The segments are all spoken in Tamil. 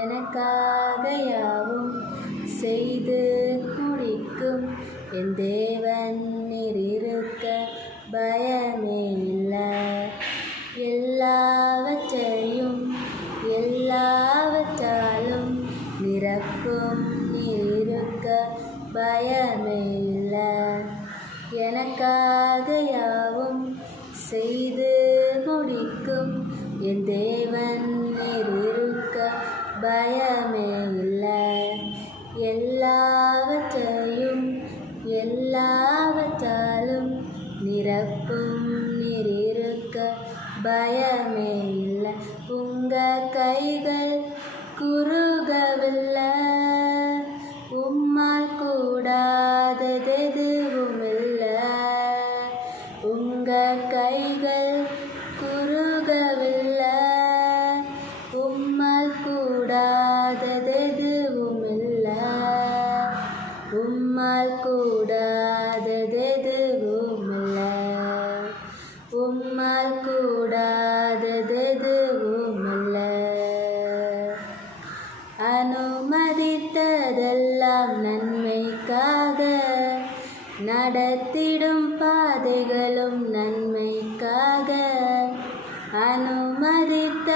எனக்காக யாவும் செய்து முடிக்கும் என் தேவன் நீர் இருக்க பயமே இல்லை. எல்லாவற்றையும் எல்லாவற்றாலும் நிரப்பும் நீர் இருக்க பயமே இல்லை. எனக்காக யாவும் செய்து முடிக்கும் என் தேவன் நீர் இருக்க பயமே இல்லை. எல்லாவற்றையும் எல்லாவற்றாலும் நிரப்பும் நீர் இருக்க பயமே இல்லை. உங்க கைகள் குறுகவில்லை, உம்மால் கூடாததெதுவும் இல்லை. உங்க கைகள் குறுகவில்லை, உம்மால் கூடாததெதுவும் இல்லை. உம்மால் கூடாததெதுவும் இல்லை. உம்மால் கூடாததெதுவும் இல்லை. அனுமதித்ததெல்லாம் நன்மைக்காக, நடத்திடும் பாதைகளும் நன்மைக்காக. அனுமதித்ததெல்லாம்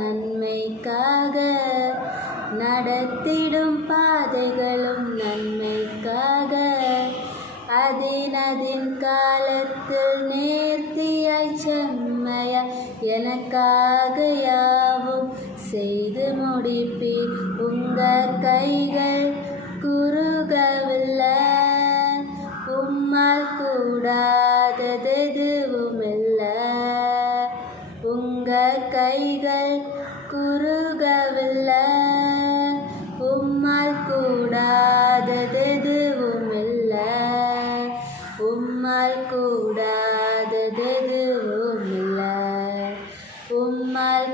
நன்மைக்காக, நடத்திடும் பாதைகளும் நன்மைக்காக. அதின் காலத்தில் நேர்த்தியாய் செம்மையாய் எனக்காக யாவும் செய்து முடிப்பீர். உங்க கைகள் குறுகவில்லை, உம்மால் கூடாததெதுவும் இல்லை. உங்க கைகள் குறுகவில்லை, உம்மால் கூடாததெதுவும் இல்லை. உம்மால் கூடாததெதுவும் இல்லை. உம்மால்